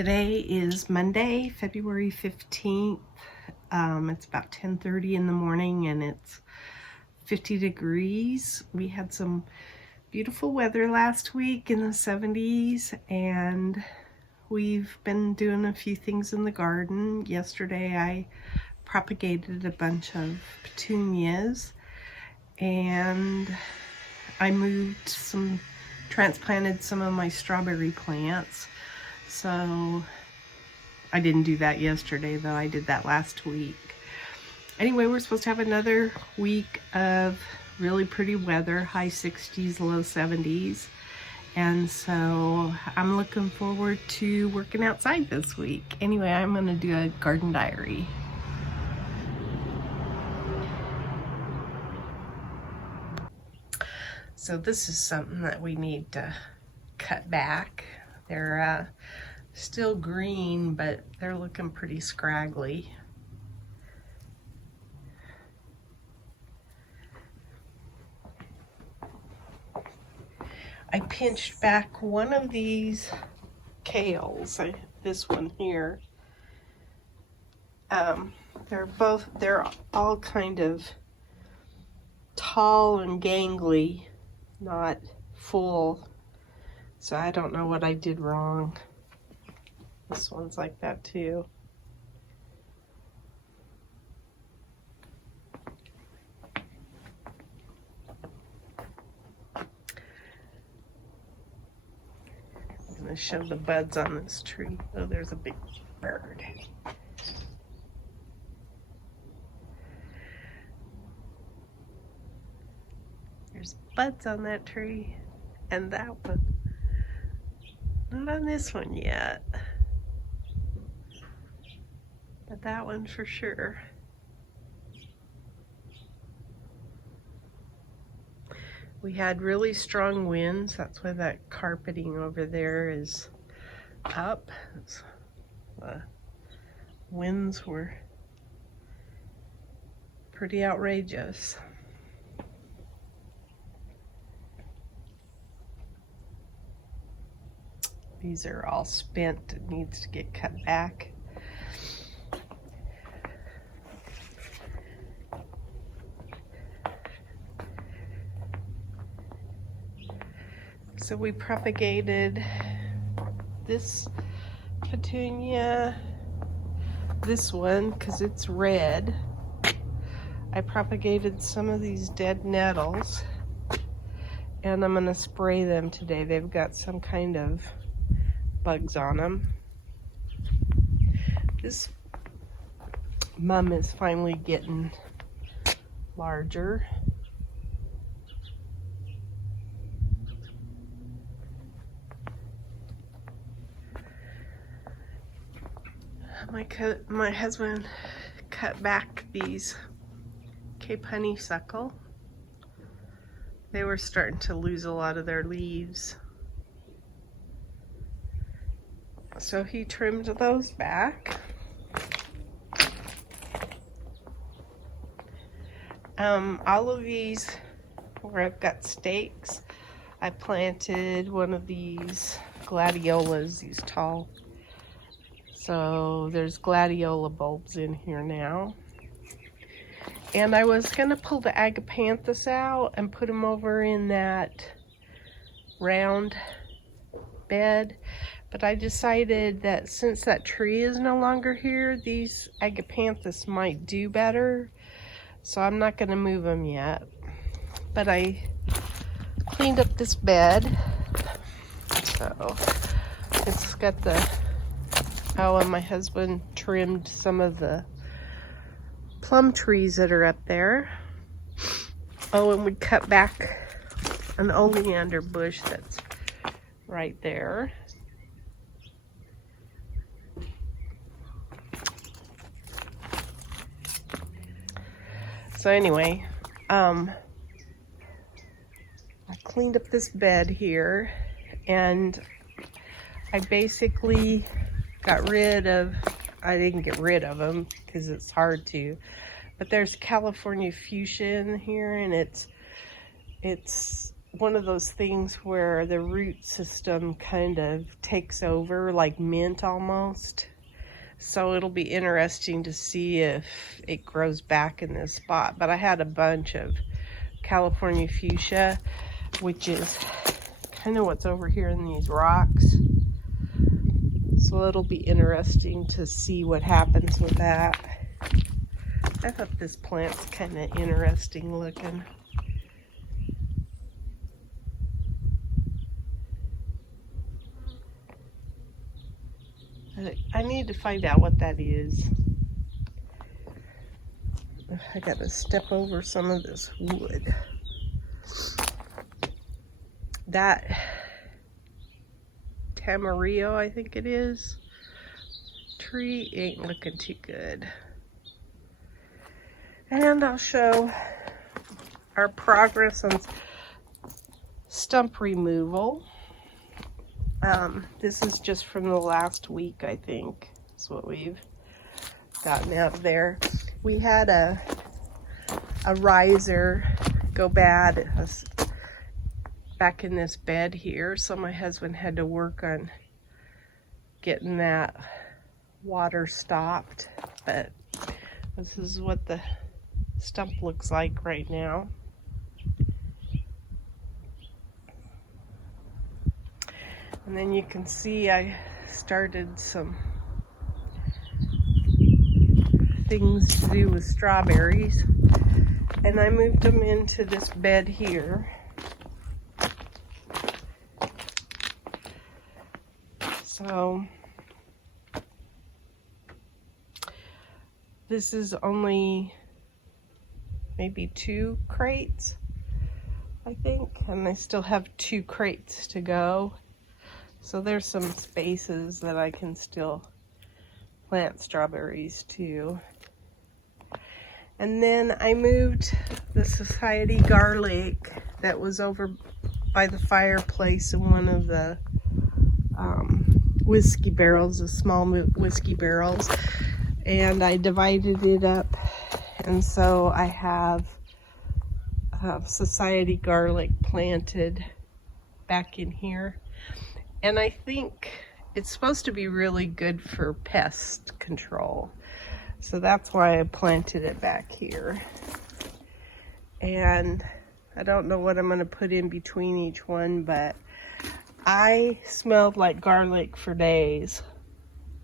Today is Monday, February 15th. It's about 10:30 in the morning and it's 50 degrees. We had some beautiful weather last week in the 70s and we've been doing a few things in the garden. Yesterday I propagated a bunch of petunias and I transplanted some of my strawberry plants. So I didn't do that yesterday though, I did that last week. Anyway, we're supposed to have another week of really pretty weather, high 60s, low 70s. And so I'm looking forward to working outside this week. Anyway, I'm gonna do a garden diary. So this is something that we need to cut back. They're still green, but they're looking pretty scraggly. I pinched back one of these kales, this one here. They're all kind of tall and gangly, not full. So I don't know what I did wrong. This one's like that too. I'm gonna show the buds on this tree. Oh, there's a big bird. There's buds on that tree and that one. Not on this one yet, but that one for sure. We had really strong winds, that's why that carpeting over there is up. The winds were pretty outrageous. These are all spent, it needs to get cut back. So we propagated this petunia, this one, because it's red. I propagated some of these dead nettles and I'm gonna spray them today. They've got some kind of bugs on them. This mum is finally getting larger. My husband cut back these Cape honeysuckle. They were starting to lose a lot of their leaves. So he trimmed those back. All of these where I've got stakes, I planted one of these gladiolas, these tall. So there's gladiola bulbs in here now. And I was gonna pull the agapanthus out and put them over in that round bed. But I decided that since that tree is no longer here, these agapanthus might do better. So I'm not gonna move them yet. But I cleaned up this bed. So it's got and my husband trimmed some of the plum trees that are up there. Oh, and we cut back an oleander bush that's right there. So anyway, I cleaned up this bed here and I basically got rid of, I didn't get rid of them because it's hard to, but there's California fuchsia in here and it's one of those things where the root system kind of takes over, like mint almost. So it'll be interesting to see if it grows back in this spot. But I had a bunch of California fuchsia, which is kind of what's over here in these rocks. So it'll be interesting to see what happens with that. I thought this plant's kind of interesting looking. I need to find out what that is. I gotta step over some of this wood. That Tamarillo, I think it is, tree ain't looking too good. And I'll show our progress on stump removal. This is just from the last week, I think. That's what we've gotten out of there. We had a riser go bad back in this bed here, so my husband had to work on getting that water stopped. But this is what the stump looks like right now. And then you can see I started some things to do with strawberries, and I moved them into this bed here. So this is only maybe 2 crates, I think, and I still have 2 crates to go. So there's some spaces that I can still plant strawberries too. And then I moved the society garlic that was over by the fireplace in one of the whiskey barrels, the small whiskey barrels, and I divided it up. And so I have society garlic planted back in here. And I think it's supposed to be really good for pest control. So that's why I planted it back here. And I don't know what I'm going to put in between each one, but I smelled like garlic for days.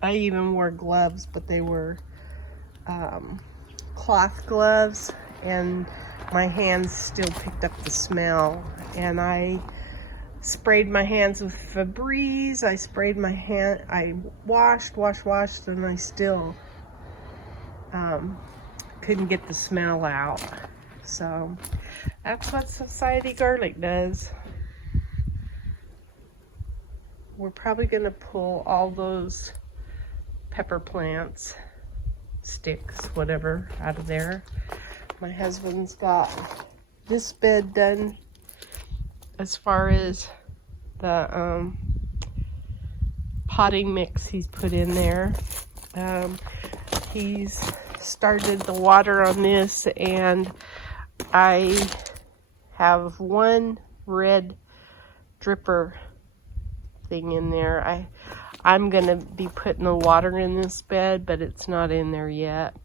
I even wore gloves, but they were cloth gloves, and my hands still picked up the smell. And I sprayed my hands with Febreze. I sprayed my hand, I washed, and I still couldn't get the smell out. So that's what society garlic does. We're probably gonna pull all those pepper plants, sticks, whatever, out of there. My husband's got this bed done as far as the potting mix he's put in there. He's started the water on this, and I have one red dripper thing in there. I'm gonna be putting the water in this bed, but it's not in there yet.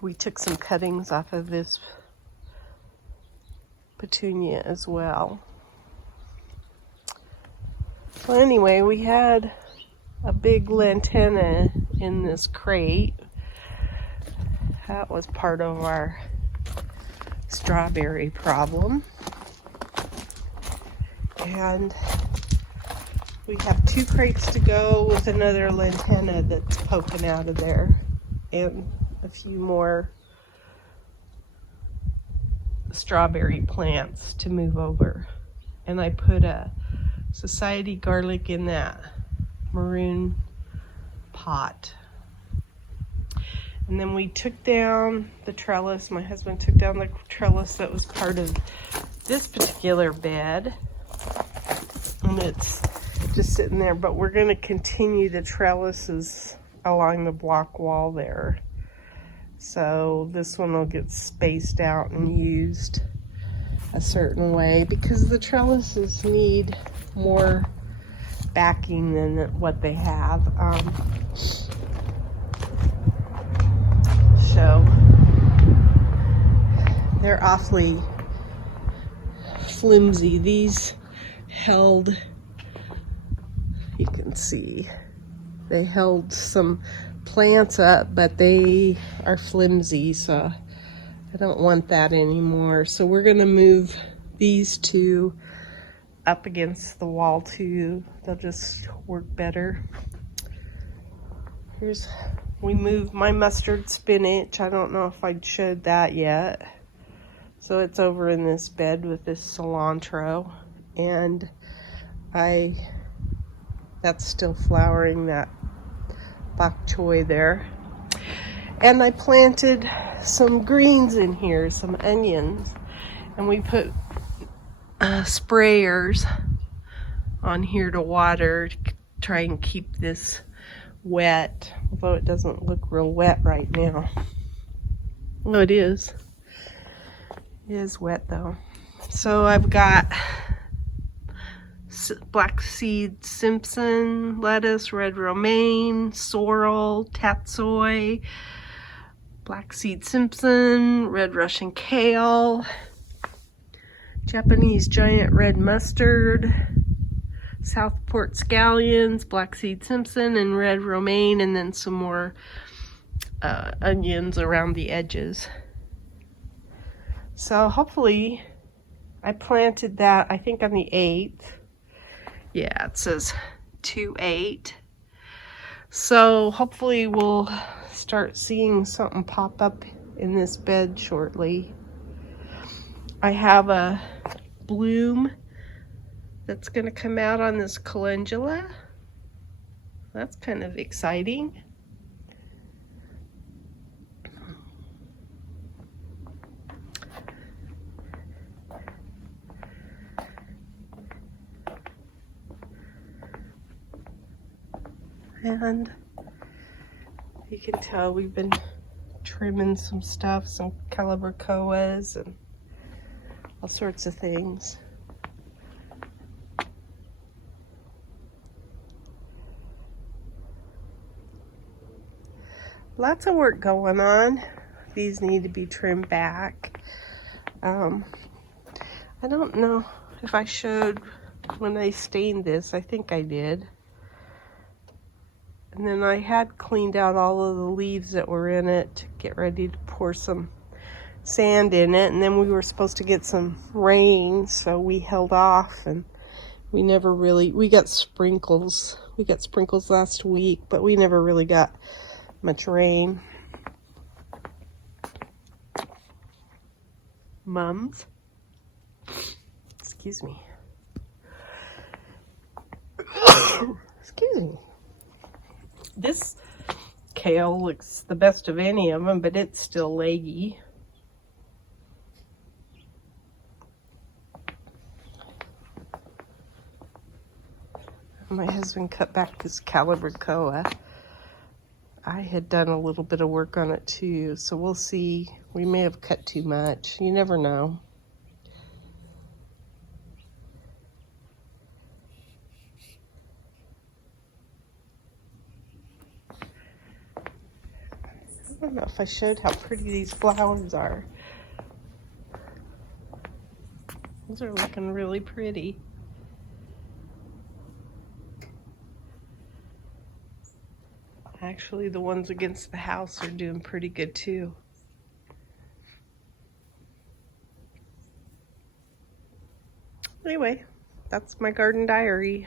We took some cuttings off of this petunia as well. So anyway, we had a big lantana in this crate. That was part of our strawberry problem. And we have 2 crates to go with another lantana that's poking out of there, and a few more strawberry plants to move over. And I put a society garlic in that maroon pot. And then we took down the trellis. My husband took down the trellis that was part of this particular bed. And it's just sitting there, but we're going to continue the trellises along the block wall there. So this one will get spaced out and used a certain way because the trellises need more backing than what they have. So they're awfully flimsy. These held, you can see, they held some plants up, but they are flimsy, so I don't want that anymore. So we're gonna move these two up against the wall too. They'll just work better. We moved my mustard spinach. I don't know if I showed that yet. So it's over in this bed with this cilantro, and that's still flowering, that bok choy there. And I planted some greens in here, some onions, and we put sprayers on here to water to try and keep this wet, although it doesn't look real wet right now. Oh, it is. It is wet though. So I've got black seed Simpson lettuce, red romaine, sorrel, tatsoi, black seed Simpson, red Russian kale, Japanese giant red mustard, Southport scallions, black seed Simpson, and red romaine, and then some more onions around the edges. So hopefully, I planted that, I think on the 8th. Yeah, it says 2/8. So hopefully we'll start seeing something pop up in this bed shortly. I have a bloom that's going to come out on this calendula. That's kind of exciting. And you can tell we've been trimming some stuff, some calabricoas and all sorts of things. Lots of work going on. These need to be trimmed back. I don't know if I showed when I stained this. I think I did. And then I had cleaned out all of the leaves that were in it to get ready to pour some sand in it. And then we were supposed to get some rain, so we held off, and we got sprinkles. We got sprinkles last week, but we never really got much rain. Mums. Excuse me. Excuse me. This kale looks the best of any of them, but it's still leggy. My husband cut back this calabricoa. I had done a little bit of work on it too, so we'll see. We may have cut too much. You never know. I don't know if I showed how pretty these flowers are. These are looking really pretty. Actually, the ones against the house are doing pretty good too. Anyway, that's my garden diary.